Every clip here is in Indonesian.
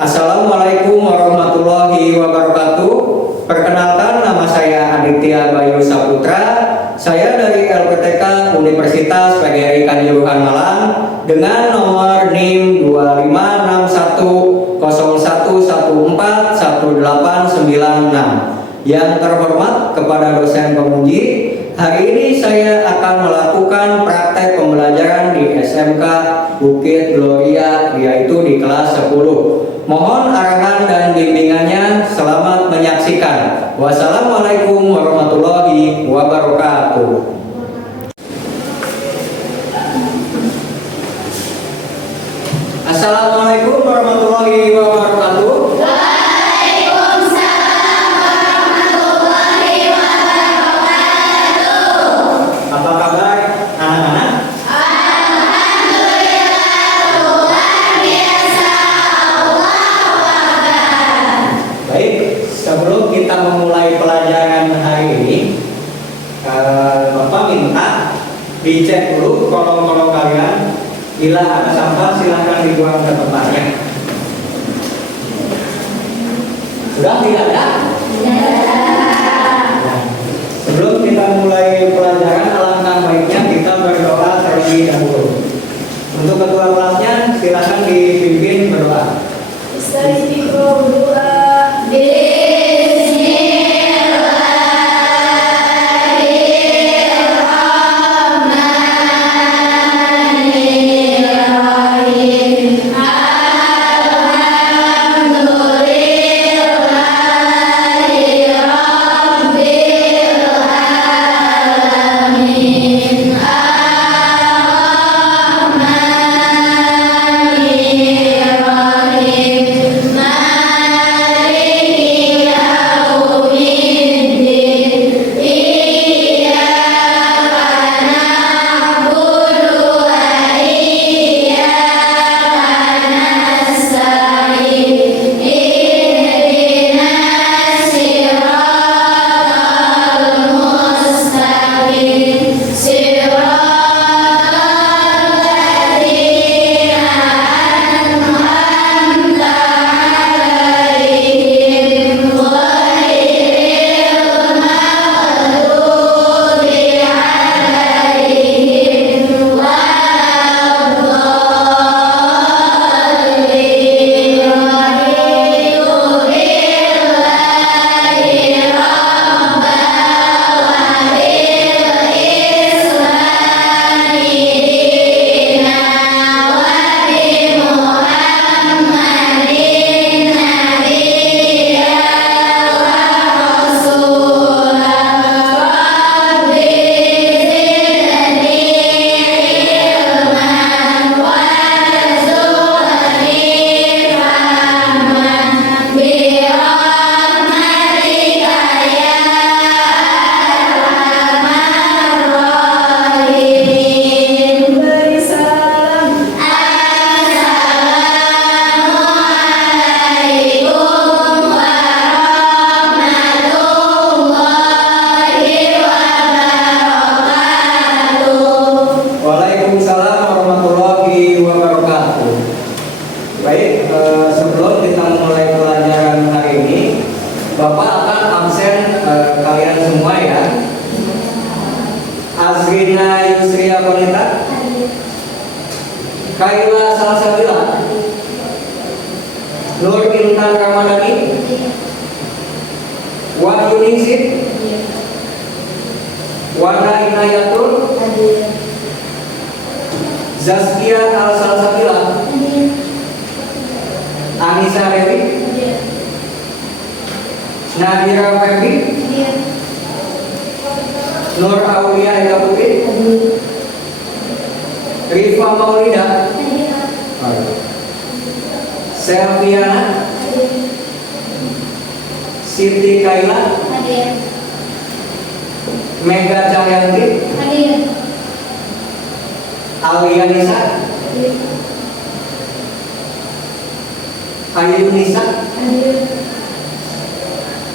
Assalamualaikum warahmatullahi wabarakatuh. Perkenalkan, nama saya Aditya Bayu Saputra. Saya dari LPTK Universitas PGRI Kanjuruhan Malang dengan nomor NIM 2561141896. Yang terhormat kepada dosen penguji, hari ini saya akan melakukan praktek pembelajaran di SMK Bukit Gloria, yaitu di kelas 10. Mohon arahan dan bimbingannya. Selamat menyaksikan. Wassalamualaikum warahmatullahi wabarakatuh. Assalamualaikum warahmatullahi wabarakatuh. Waalaikumsalam warahmatullahi wabarakatuh. Apa kabar anak-anak? Alhamdulillah, luar biasa. Allahu Akbar. Baik, sebelum kita memulai pelajaran hari ini, Bapak minta dicek dulu kolom-kolom kalian. Bila ada sampah silahkan dibuang ke tempatnya. Sudah tidak ada? Nah, sebelum kita mulai pelajaran, alangkah baiknya kita berdoa terlebih dahulu. Untuk ketua kelasnya silahkan dipimpin berdoa. Istighfar berdoa. Waalaikumsalam warahmatullahi wabarakatuh. Baik, sebelum kita mulai pelajaran hari ini, Bapak akan absen kalian semua ya. Azrina Yusria Bonita, Kaila Salsabila, Nur Intan Ramadhani, Wahyu Ningsih, Wana Inayatul, Zaskia Al-Salsabila, Anissa Revi, Nadira Febi, Nur Aulia Eka Putri, Rifa Maulida, Selviana, Siti Kaila, Mega Cahyanti, Alia Nisa, Ayu Nisa,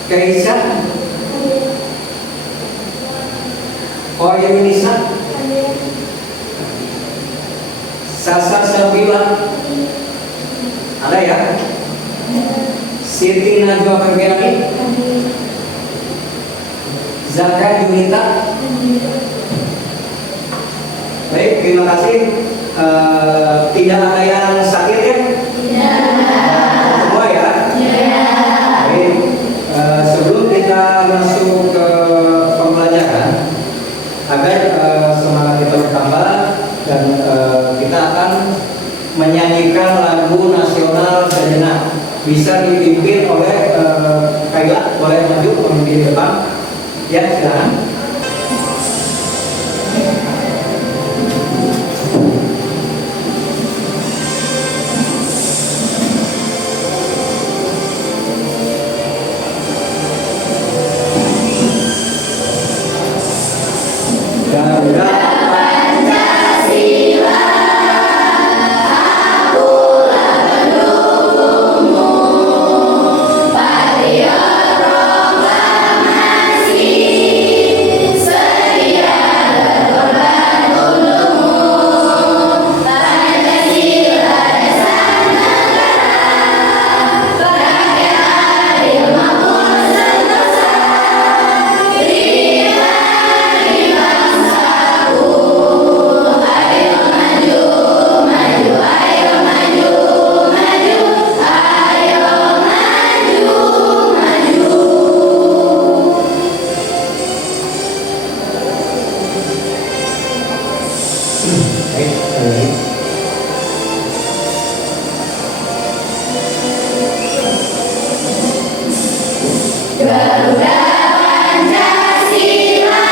Keisha, Oya Nisa, Sasa Sabila, ada ya? Siti Najwa Febriani, Zahra Junita. Baik, terima kasih. Tidak ada yang sakit ya? Semua ya? Baik. Sebelum kita masuk ke pembelajaran, agar semangat kita bertambah dan kita akan menyanyikan lagu nasional sejenak. Bisa dipimpin oleh Kayla, boleh maju memimpin depan. Ya, silakan. Garuda Pancasila, akulah pendukungmu, patriot proklamasi, sedia berkorban untukmu. Pancasila dasar negara, rakyat adil makmur sentosa, pribadi bangsaku. Ayo maju, maju, ayo maju, maju, ayo maju, maju. Baik, baik. Garuda Pancasila,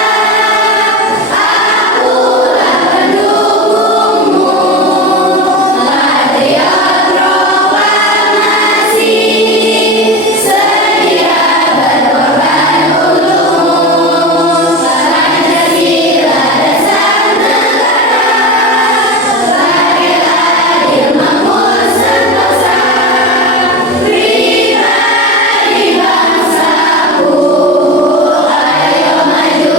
akulah pendukungmu, patriot proklamasi, sedia berkorban untukmu. Pancasila dasar negara, rakyat adil makmur sentosa, pribadi bangsaku. Ayo maju,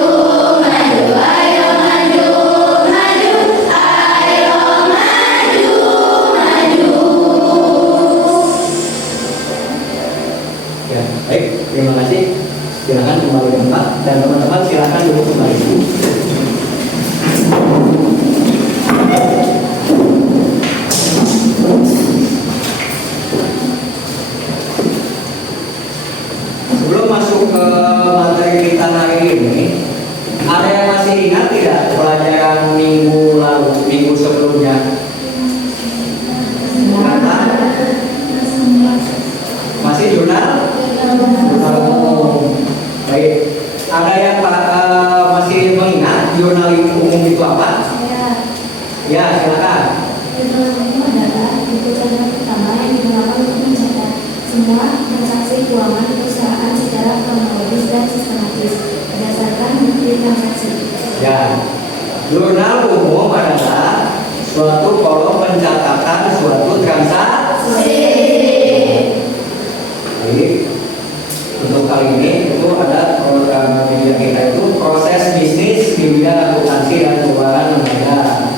maju, ayo maju, maju, ayo maju, maju. Ya, baik, terima kasih. Silakan kembali ke tempat dan teman-teman silakan duduk kembali. Sebelum masuk ke materi kita hari ini, ada yang masih ingat tidak pelajaran minggu lalu, minggu sebelumnya? Ingat? Masih jurnal? Jurnal umum. Baik. Ada yang masih mengingat jurnal umum itu apa? Ya, silakan. Jurnal umum adalah buku catatan pertama yang digunakan untuk mencatat semua transaksi keuangan perusahaan secara kronologis dan sistematis berdasarkan bukti transaksi. Ya. Jurnal umum adalah suatu kolom pencatatan suatu transaksi. Baik. Untuk kali ini itu ada program media kita itu proses bisnis di bidang akuntansi dan keuangan lembaga.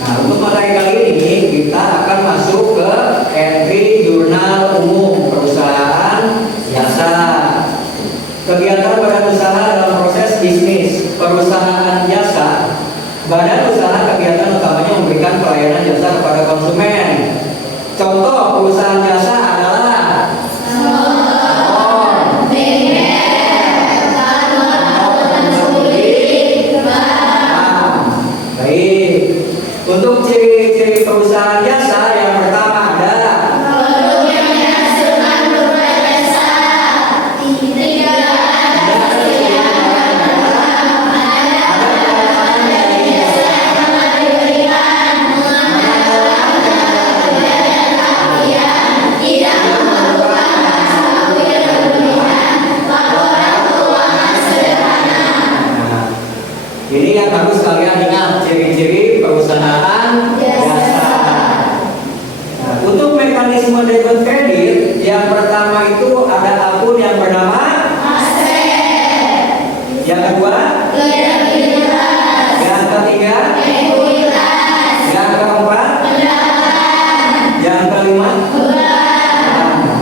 Nah, untuk materi kali ini kita akan masuk ke entry jurnal umum perusahaan jasa. Kegiatan badan usaha dalam proses bisnis perusahaan jasa. Badan usaha kegiatan utamanya memberikan pelayanan jasa kepada konsumen. Contoh perusahaan jasa adalah baik. Untuk ciri-ciri perusahaan jasa yang pertama ada Produk yang dihasilkan berupa jasa, tidak ada kesediaan dari jasa yang telah diberikan, mengandalkan kepribadian keahlian, tidak memerlukan rasa khawatir berlebihan, laporan keuangan sederhana. Nah, ini yang harus kalian ingat ciri-ciri perusahaan jasa. Nah, untuk mekanisme debit kredit yang pertama itu ada akun yang bernama Aset, yang kedua, kredibilitas, yang ketiga, ekuitas, yang keempat, pendapatan, yang kelima. beban. Nah,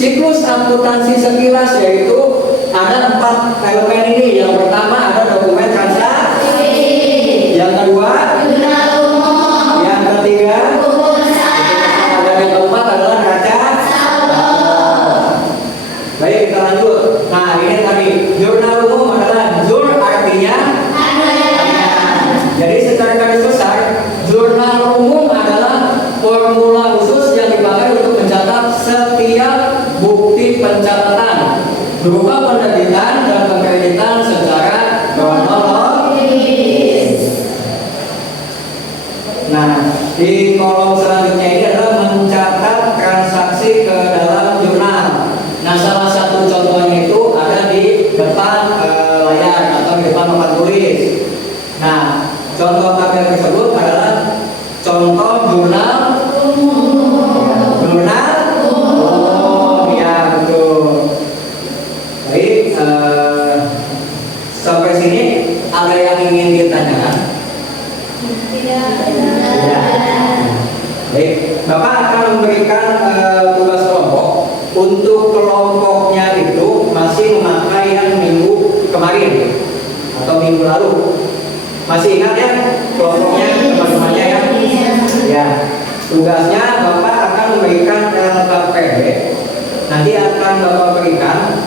Siklus akuntansi sekilas yaitu ada 4 elemen ini. Yang pertama ada dokumen transaksi, yang kedua jurnal umum, yang ketiga buku besar, ada yang keempat adalah neraca. Baik, kita lanjut. Nah, ini tadi jurnal umum adalah jur artinya. Jadi secara garis besar, jurnal umum adalah formula khusus yang dipakai untuk mencatat setiap bukti pencatatan berupa penerbitan dan pengkreditan secara kronologis. Nah, di kolom selanjutnya ini adalah mencatat transaksi ke dalam jurnal. Nah, salah satu contohnya itu ada di depan layar atau di depan papan tulis. Nah, contoh tabel tersebut adalah contoh jurnal umum. Jurnal umum, ya betul. Baik, sampai sini ada yang ingin ditanyakan? Tidak. Ya. Baik, Bapak akan memberikan tugas kelompok. Untuk kelompoknya itu masih memakai yang minggu kemarin atau minggu lalu. Masih ingat ya kelompoknya teman-temannya ya? Ya. Tugasnya Bapak akan memberikan LKPD. Nanti akan Bapak berikan.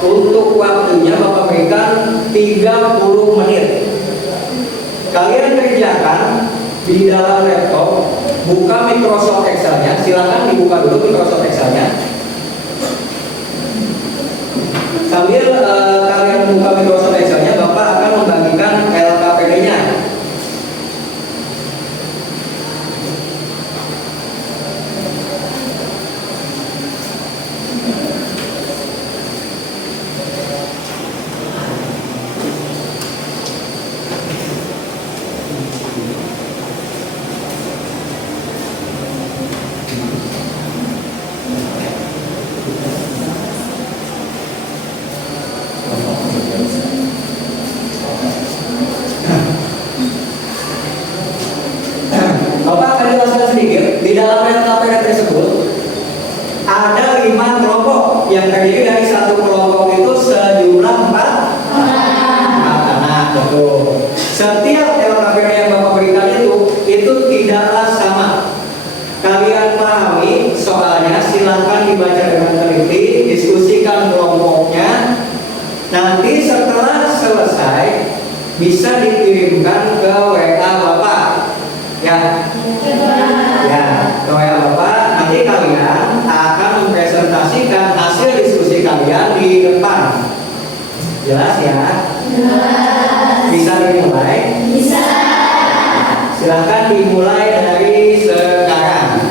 Untuk waktunya Bapak berikan 30 menit. Kalian kerjakan di dalam laptop, buka Microsoft Excel-nya. Silakan dibuka dulu Microsoft Excel-nya. Sambil kalian buka Microsoft Excel-nya, Bapak akan membagikan LKPD-nya. Bapak akan jelaskan sedikit. Di dalam LKPD tersebut ada 5 kelompok yang terdiri dari satu kelompok itu sejumlah 4 anak. Betul. Setiap LKPD yang Bapak berikan itu tidaklah sama. Kalian pahami soalnya, silahkan dibaca dengan teliti, diskusikan kelompoknya. Nanti setelah selesai bisa dikirimkan ke WA Bapak. Ya, ke WA Bapak. Nanti kalian akan mempresentasikan hasil diskusi kalian di depan. Jelas ya? Bisa dimulai? bisa, Silahkan dimulai dari sekarang.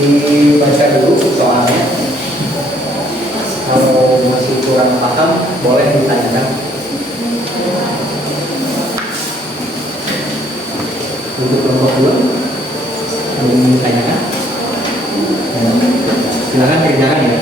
Dibaca dulu soalnya. Kalau masih kurang paham, boleh ditanyakan. Untuk kelompok 2, belum ditanyakan. Silakan kerjakan ya.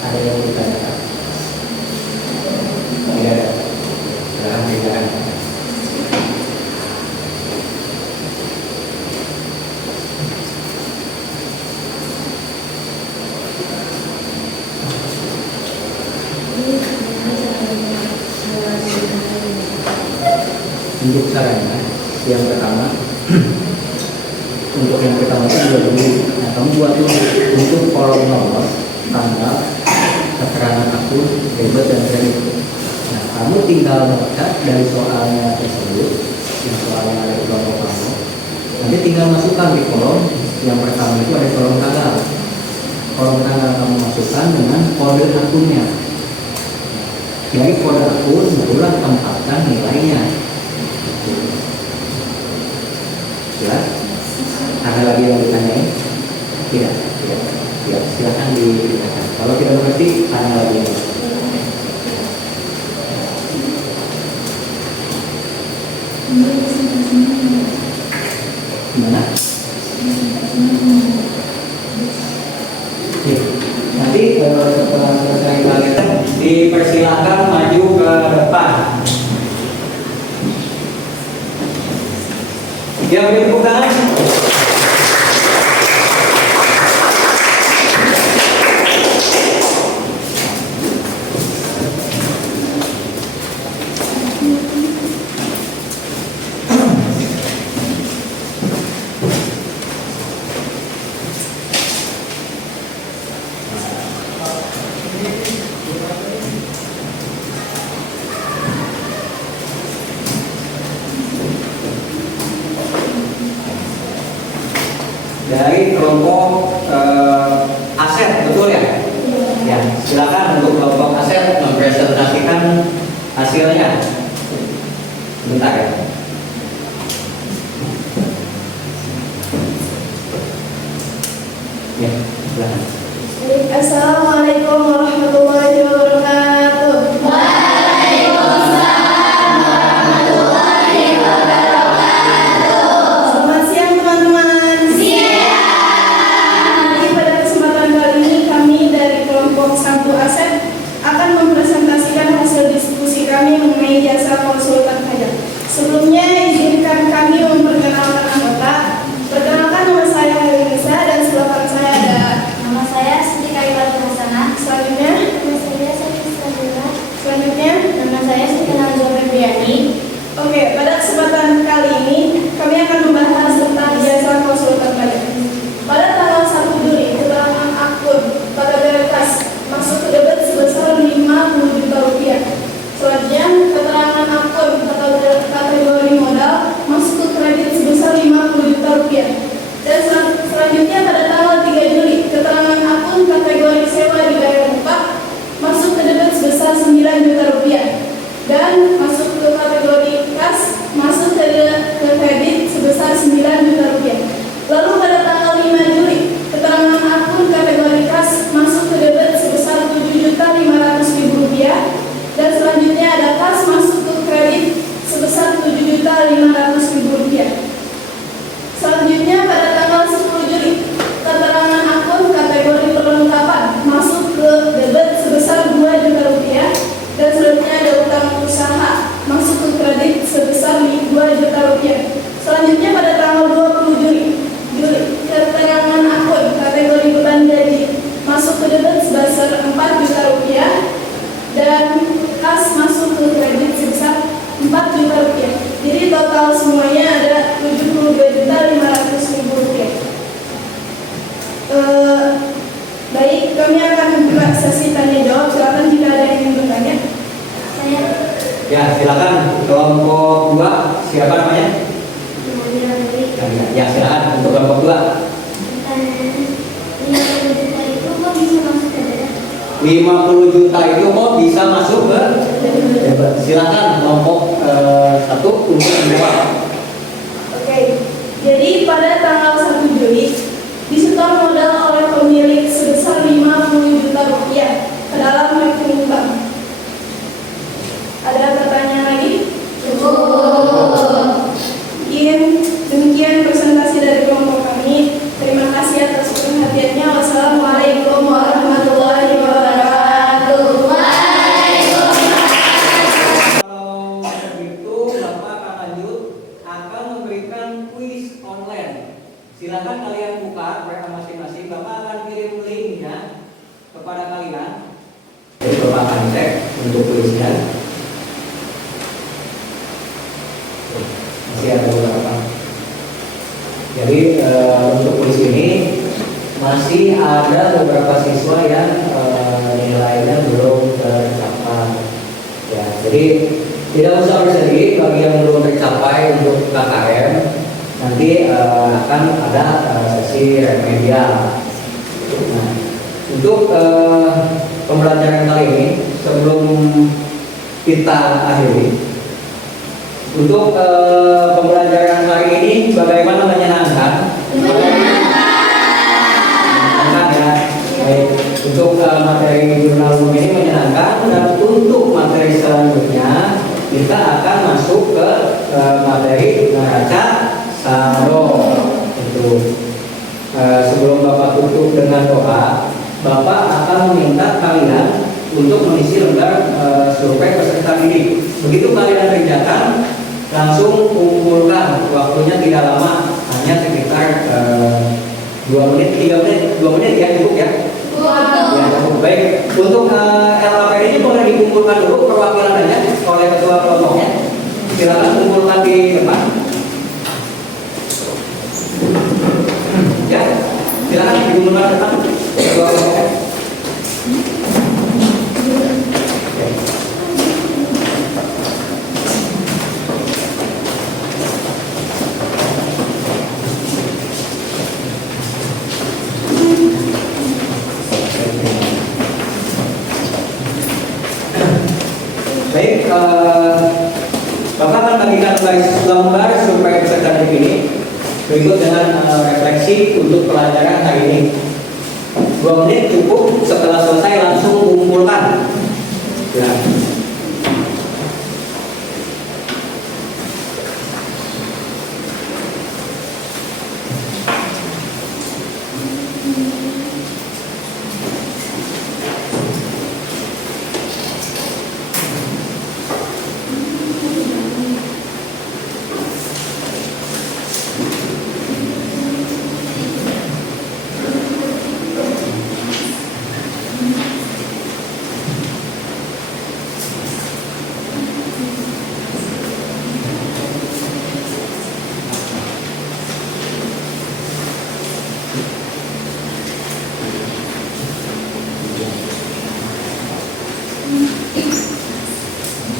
Ada yang ditanyakan? Tidak ada. Silahkan silakan. Untuk caranya, yang pertama untuk yang pertama itu buat dulu. Nah, kamu buat dulu untuk kolom nomor, tanggal, keterangan akun, debit dan kredit. Nah, kamu tinggal baca dari soalnya tersebut, yang soalnya ada di kelompok kamu. Nanti tinggal masukkan di kolom yang pertama itu ada kolom tanggal. Kolom tanggal kamu masukkan dengan kode akunnya. Jadi kode akun barulah tempatkan nilainya. Jelas? Ada lagi yang ditanyain? Tidak. Ya, silakan ditanyakan. Kalau tidak mengerti, tanya lagi. Gimana? Oke. Nanti setelah selesai kalian dipersilakan maju ke depan. Yang beri tepuk tangan. Dari kelompok aset, betul ya? Ya, silakan untuk kelompok aset mempresentasikan hasilnya. Bentar ya. Ya, silakan. Assalamualaikum warahmatullahi wabarakatuh. Waalaikumsalam warahmatullahi wabarakatuh. Selamat siang teman-teman. Jadi pada kesempatan kali ini kami dari kelompok 1 aset akan mempresentasikan hasil diskusi kami mengenai Dan selanjutnya ada utang usaha masuk ke kredit sebesar 2 juta rupiah. Selanjutnya pada tanggal 20 Juli, keterangan akun kategori beban gaji masuk ke debit sebesar 4 juta rupiah dan kas masuk ke kredit sebesar 4 juta rupiah. Jadi total semuanya ada 72.500.000 rupiah. Baik, kami akan membuka sesi tanya jawab. Silakan jika ada yang ingin bertanya. Saya Ya, silakan kelompok 2. Siapa namanya? Ya, silakan untuk kelompok 2. pertanyaan 50 juta itu kok bisa masuk ke dalam? 50 juta itu kok bisa masuk ke debat? Silakan kelompok 1 untuk menjawab. Oke, jadi pada tanggal 1 Juli disetor modal oleh pemilik sebesar 50 juta rupiah ke dalam rekening bank. Ada pertanyaan lagi? Demikian presentasi dari kelompok kami. Terima kasih atas perhatiannya. Wassalamualaikum warahmatullahi wabarakatuh. Kalau begitu, Bapak akan lanjut akan memberikan kuis online. Silakan kalian buka WA masing-masing. Bapak akan kirim linknya kepada kalian. Jadi Bapak akan cek untuk kuisnya. Masih ada beberapa. Jadi untuk kuis ini masih ada beberapa siswa yang nilainya belum tercapai. Ya, jadi tidak usah bersedih bagi yang belum tercapai untuk KKM. Nanti akan ada sesi remedial. Nah, untuk pembelajaran kali ini sebelum kita akhiri, untuk pembelajaran hari ini bagaimana menyenangkan? Menyenangkan ya. Baik. Untuk materi jurnal umum ini menyenangkan, dan untuk materi selanjutnya kita akan masuk ke materi neraca saldo. Itu. Sebelum Bapak tutup dengan doa, Bapak akan meminta kalian untuk mengisi lembar survei peserta didik. Begitu kalian kerjakan, langsung kumpulkan. Waktunya tidak lama, hanya sekitar 2 menit, 3 menit, 2 menit ya, cukup ya? Ya, cukup. Baik, untuk LAPD-nya boleh dikumpulkan dulu perwakilannya oleh ketua kelompoknya. Silakan kumpulkan di depan. Ya, silakan dikumpulkan di depan ketua kelompoknya. Baik, Bapak akan bagikan lembar survei peserta didik ini berikut dengan refleksi untuk pelajaran hari ini. 2 menit cukup, setelah selesai langsung kumpulkan. Ya.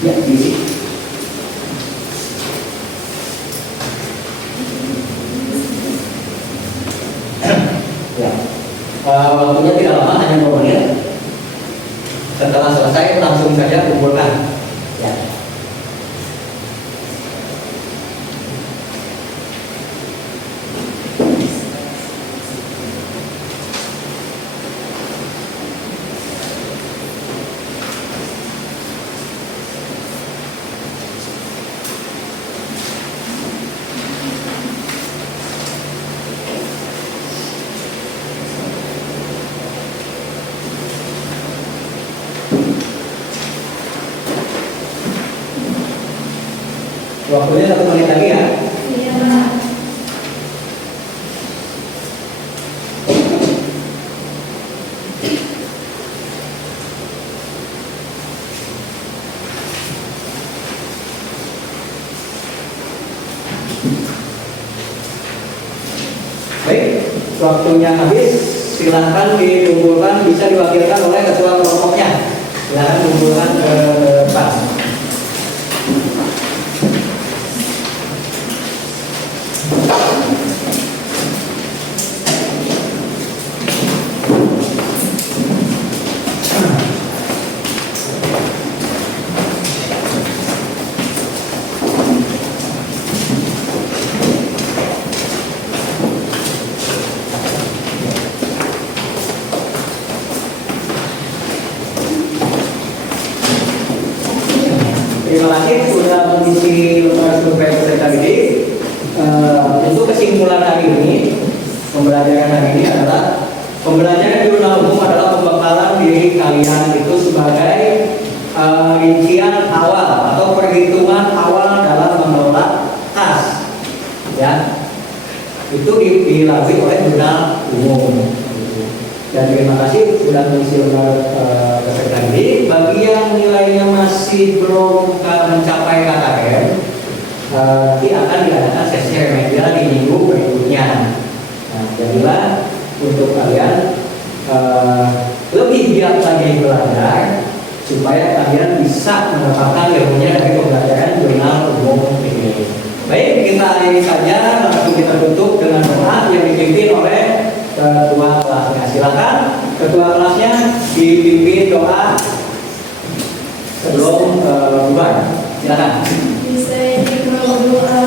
Ya, diisi. Ya. Waktunya tidak lama, hanya 2 menit. Setelah selesai langsung saja kumpulkan. Ya. Waktunya 1 menit lagi ya. Iya, Pak. Baik, waktunya habis. Silahkan dikumpulkan, bisa diwakilkan oleh ketua kelompoknya. Silahkan kumpulkan ke depan. Terima kasih sudah mengisi lembar survei peserta didik. Untuk kesimpulan hari ini, pembelajaran hari ini adalah pembelajaran jurnal umum adalah pembekalan diri kalian itu sebagai rincian awal atau perhitungan awal dalam mengelola kas. Ya, itu dilalui oleh jurnal umum. Dan terima kasih sudah mengisi lembar peserta didik. Bagi yang nilainya masih belum mencapai KKM, nanti akan diadakan sesi remedial di minggu berikutnya. Nah, jadilah untuk kalian lebih giat lagi belajar supaya kalian bisa mendapatkan ilmunya dari pembelajaran jurnal umum ini. Baik, kita akhiri saja, langsung kita tutup dengan doa yang dipimpin oleh ketua kelasnya. Silakan ketua kelasnya dipimpin doa sebelum bubar. Silakan. Bisa berdoa.